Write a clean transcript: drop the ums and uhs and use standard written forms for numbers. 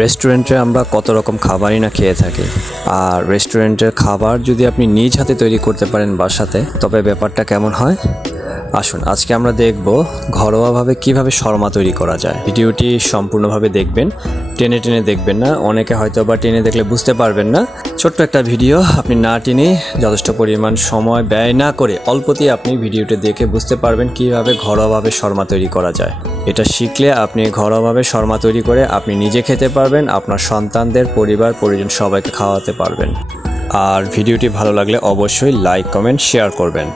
রেস্টুরেন্টে আমরা কত রকম খাবারই না খেয়ে থাকি, আর রেস্টুরেন্টের খাবার যদি আপনি নিজ হাতে তৈরি করতে পারেন বাসাতে, তবে ব্যাপারটা কেমন হয়। আসুন আজকে আমরা দেখব ঘরোয়াভাবে কিভাবে শর্মা তৈরি করা যায়। ভিডিওটি সম্পূর্ণভাবে দেখবেন, টেনে টেনে দেখবেন না। অনেকে হয়তো বা টেনে দেখলে বুঝতে পারবেন না। ছোট্ট একটা ভিডিও, আপনি না টেনে যথেষ্ট পরিমাণ সময় ব্যয় না করে অল্পতেই আপনি ভিডিওটি দেখে বুঝতে পারবেন কিভাবে ঘরোয়াভাবে শর্মা তৈরি করা যায়। এটা শিখলে আপনি ঘরোয়াভাবে শর্মা তৈরি করে আপনি নিজে খেতে পারবেন, আপনার সন্তানদের, পরিবার পরিজন সবাইকে খাওয়াতে পারবেন। আর ভিডিওটি ভালো লাগলে অবশ্যই লাইক, কমেন্ট, শেয়ার করবেন।